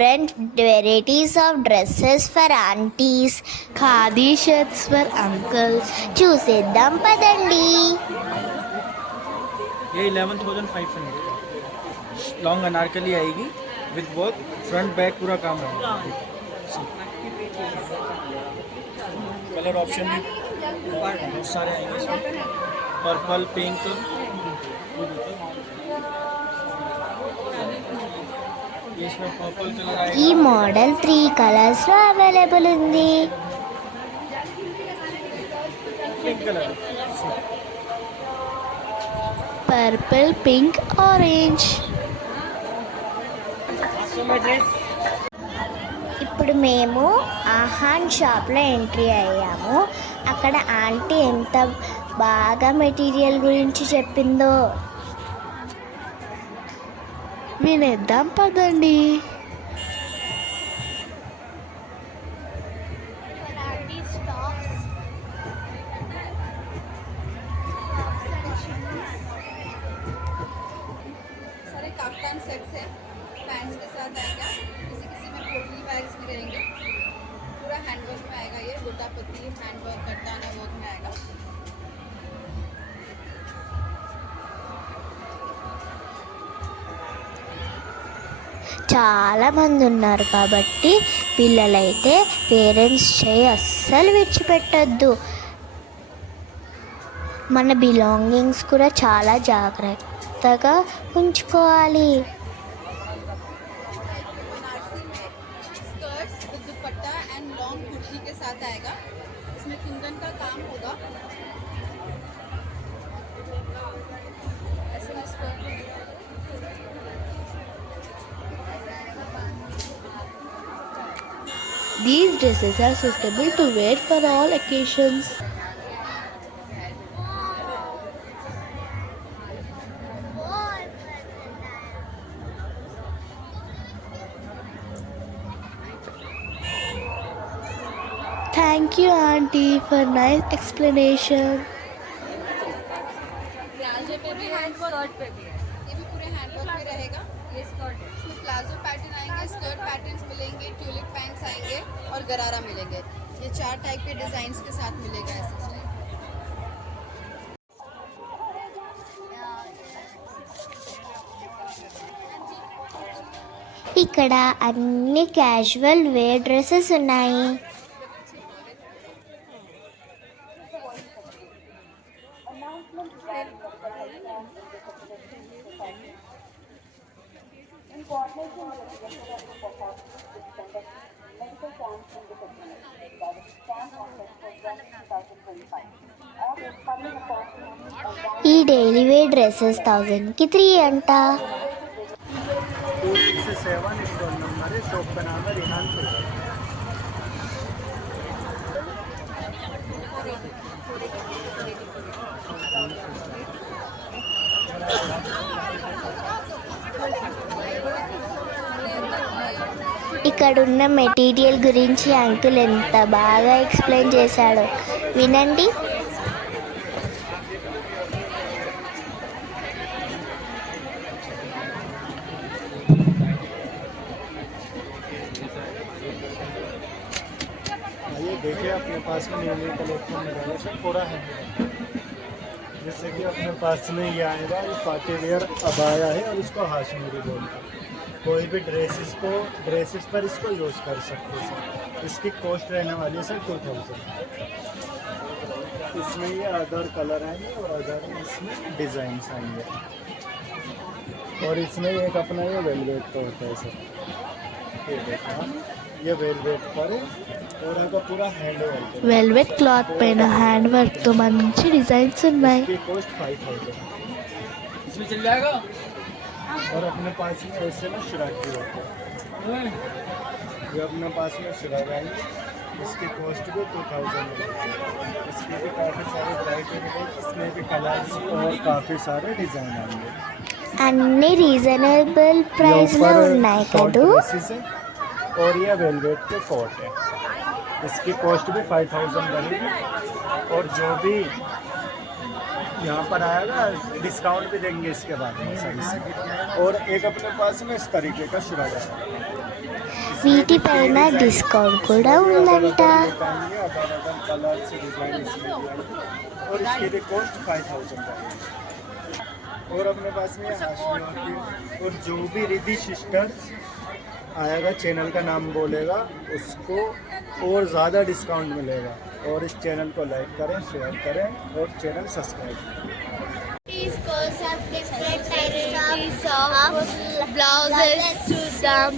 different varieties of dresses for aunties, khadi shirts for uncles. చూసేద్దాం పదండి. ये 11,500 लॉन्ग अनारकली आएगी विद वर्क, फ्रंट बैक पूरा काम रहेगा। कलर ऑप्शन भी बहुत सारे आएंगे इसमें, पर्पल, पिंक, इसमें पर्पल कलर ఈ आएगा, మోడల్ 3 కలర్స్లో అవైలబుల్ ఉంది. Pink colour purple, pink, orange. ఇప్పుడు మేము ఆహాన్ షాప్లో ఎంట్రీ అయ్యాము. అక్కడ ఆంటీ ఎంత బాగా మెటీరియల్ గురించి చెప్పిందో. వినేద్దాం పదండి. सारे काफ्तान सेट्स हैं, पैंट्स के साथ आएगा। किसी किसी में पोटली बैग्स भी रहेंगे। पूरा हैंडवर्क में आएगा, ये गोटा पत्ती हैंडवर्क कट्टाना वर्क में आएगा। చాలా మంది ఉన్నారు కాబట్టి పిల్లలైతే పేరెంట్స్ చేయి అస్సలు విడిచిపెట్టద్దు. మన బిలాంగింగ్స్ కూడా చాలా జాగ్రత్తగా ఉంచుకోవాలి. बनारसी में skirts with dupatta and long kurti के साथ आएगा। इसमें कुंदन का काम होगा। ऐसे में skirt These dresses are suitable to wear for all occasions. Thank you, Auntie, for nice explanation. ये पूरे हैंडवर्क पे भी है, ये भी पूरे हैंडवर्क पे रहेगा। ये स्कर्ट इसमें प्लाजो पैटर्न आएंगे, स्कर्ट पैटर्न्स मिलेंगे, ट्यूलिप पैंट्स आएंगे और गरारा मिलेंगे। ये 4 टाइप के डिजाइन्स के साथ मिलेगा ऐसे। ఇక్కడ అన్ని క్యాజువల్ వేర్ డ్రెస్సెస్ ఉన్నాయి. ఈ డైలీ వేర్ డ్రెస్సెస్ 1000కి 3 అంట. 267 स्टॉल नंबर है, शॉप का नाम है रिहान फूड। ఇక్కడున్న మెటీరియల్ గురించి అంకుల్ ఎంత బాగా ఎక్స్ప్లెయిన్ చేశాడో వినండి. आइए देखिए, अपने पास में न्यू कलेक्शन में रहेगा सब पूरा है। जैसे कि अपने पास में ये आएगा, ये पार्टी वेयर अबाया है और इसको हाशमीरी बोलते हैं। कोई भी ड्रेसेस पर इसको यूज़ कर सकते हैं सर। इसकी कॉस्ट रहने वाली है सर 2000। इसमें ये अदर कलर आएंगे और अदर इसमें डिज़ाइंस आएंगे। और इसमें एक अपना ये वेलवेट का होता है सर, ये देखा, ये वेलवेट पर है और आपका पूरा हैंड वर्क है। వెల్వెట్ క్లాత్ పైన హ్యాండ్ వర్క్తో మంచి డిజైన్స్ ఉన్నాయి. इसकी कॉस्ट 5000 इसमें चल जाएगा। और अपने पास में ऐसे ना श्राग भी होता है, ये अपने पास में श्राग आएंगे, इसकी कॉस्ट भी 2000 है। इसके भी काफ़ी सारे वैरायटी है, इसमें भी कलर्स और काफ़ी सारे डिज़ाइन आएंगे। అన్ని రీజనబుల్ ప్రైస్లో ఉన్నాయి కదూ. और ये वेलवेट के कोट है, इसकी कॉस्ट भी 5000 रहेगी। और जो भी यहाँ पर आएगा डिस्काउंट भी देंगे इसके बाद में सर इससे। और एक अपने पास में इस तरीके का श्रग है, వీటిపైన డిస్కౌంట్ కూడా ఉందంట. कलर से डिजाइन इसमें भी आएगी और इसकी भी कॉस्ट 5000 का है। और अपने पास में हाशमी होती है और जो भी रिद्धि सिस्टर्स आएगा चैनल का नाम बोलेगा उसको और ज़्यादा डिस्काउंट मिलेगा। और इस चैनल को लाइक करें, शेयर करें और चैनल सब्सक्राइब करें। different types of blouses to them.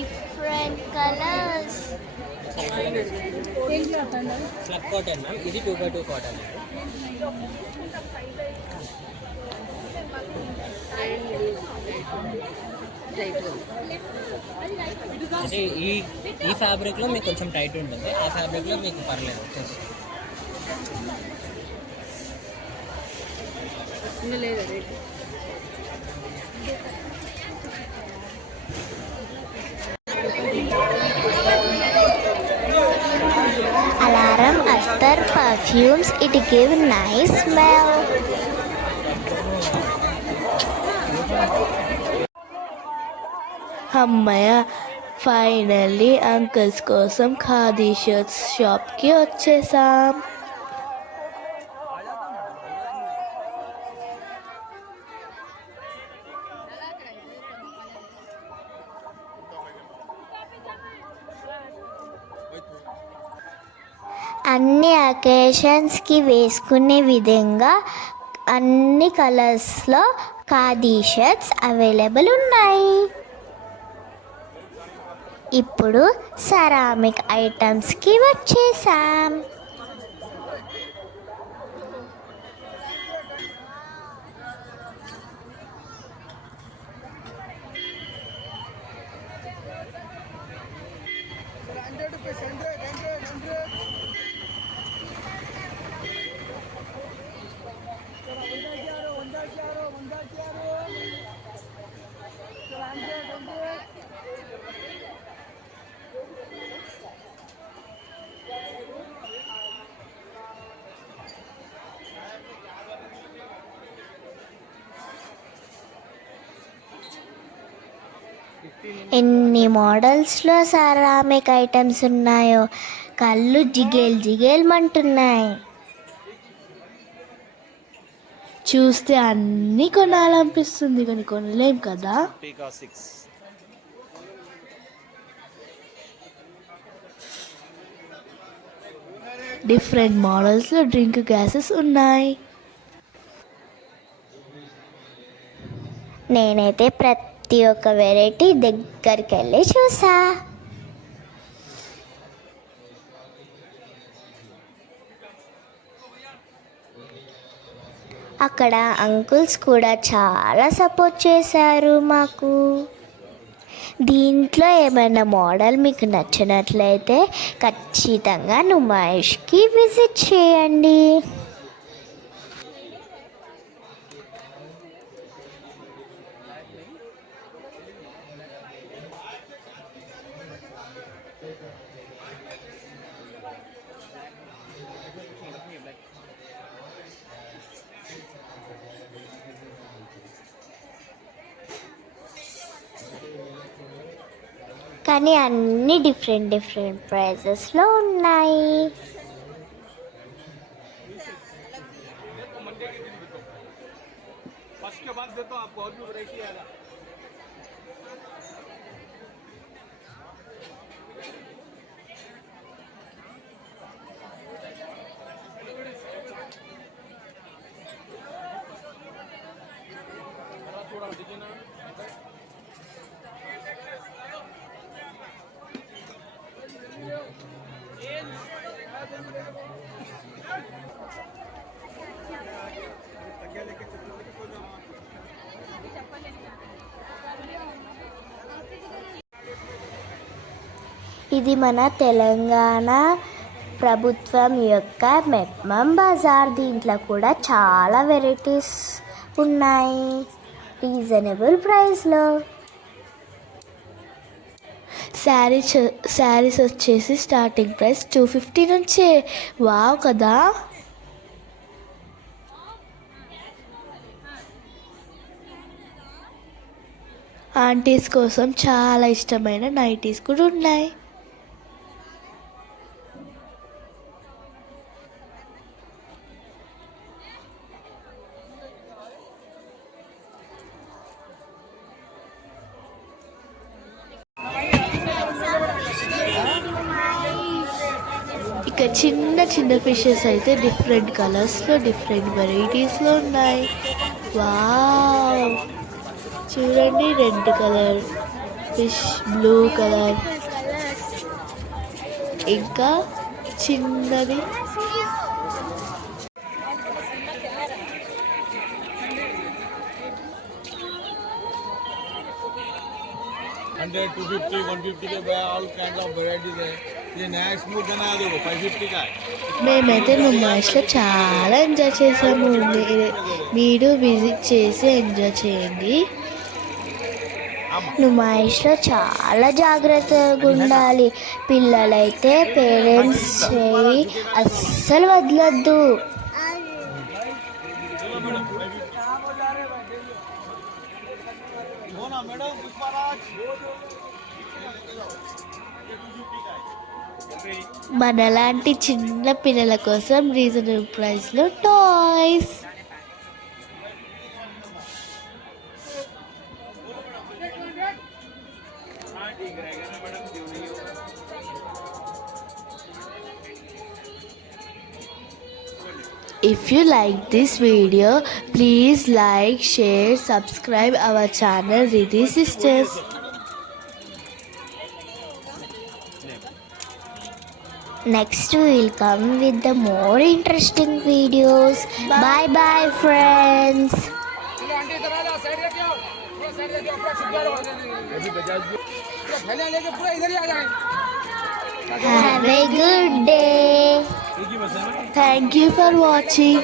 Different colors. Slub cotton ma'am, ఇది 2x2 కాటన్. అంటే ఈ ఫ్యాబ్రిక్లో మీకు కొంచెం టైట్ ఉంటుంది, ఆ ఫ్యాబ్రిక్లో మీకు పర్లేదు వచ్చేసి. Alarum attar perfumes, it give nice smell. అమ్మయ్య, ఫైనల్లీ అంకుల్స్ కోసం ఖాదీ షర్ట్స్ షాప్కి వచ్చేసాం. అన్ని అకేషన్స్కి వేసుకునే విధంగా అన్ని కలర్స్లో ఖాదీ షర్ట్స్ అవైలబుల్ ఉన్నాయి. ఇప్పుడు సెరామిక్ ఐటమ్స్కి వచ్చేసాం. ఎన్ని మోడల్స్లో సెరామిక్ ఐటమ్స్ ఉన్నాయో కళ్ళు జిగేల్ జిగేల్మంటున్నాయి. చూస్తే అన్నీ కొనాలనిపిస్తుంది కానీ కొనలేం కదా. డిఫరెంట్ మోడల్స్లో డ్రింక్ గ్లాసెస్ ఉన్నాయి. నేనైతే ప్రతి ఒక్క వెరైటీ దగ్గరికి వెళ్ళి చూసా. అక్కడ అంకుల్స్ కూడా చాలా సపోర్ట్ చేశారు మాకు. దీంట్లో ఏమైనా మోడల్ మీకు నచ్చినట్లయితే ఖచ్చితంగా నుమాయిష్కి విజిట్ చేయండి. కానీ అన్నీ డిఫరెంట్ డిఫరెంట్ ప్రైజెస్లో ఉన్నాయి. ఇది మన తెలంగాణ ప్రభుత్వం యొక్క మెప్మం బజార్. దీంట్లో కూడా చాలా వెరైటీస్ ఉన్నాయి రీజనబుల్ ప్రైస్లో. శారీస్ వచ్చేసి స్టార్టింగ్ ప్రైస్ 250 నుంచే. వావ్ కదా. ఆంటీస్ కోసం చాలా ఇష్టమైన నైటీస్ కూడా ఉన్నాయి. ఇక చిన్న చిన్న ఫిషెస్ అయితే డిఫరెంట్ కలర్స్లో డిఫరెంట్ వెరైటీస్లో ఉన్నాయి. వావ్, చూడండి, red colour fish, blue colour, ఇంకా చిన్నది. हंड्रेड 250 150 के ऑल काइंड ऑफ वेराइटीज है. ये नया स्मूथ बना दो 550 का है. మేమైతే నుమాయిష్లో చాలా ఎంజాయ్ చేసాము. మీరు విజిట్ చేసి ఎంజాయ్ చేయండి. నుమాయిష్లో చాలా జాగ్రత్తగా ఉండాలి. పిల్లలైతే పేరెంట్స్ చేయి అస్సలు వదలొద్దు. మనలాంటి చిన్న పిల్లల కోసం రీజనబుల్ ప్రైస్లో toys. If you like this video, please like, share, subscribe our channel Riddhi Sisters. Next we will come with the more interesting videos. Bye bye friends. Have a good day. Thank you for watching.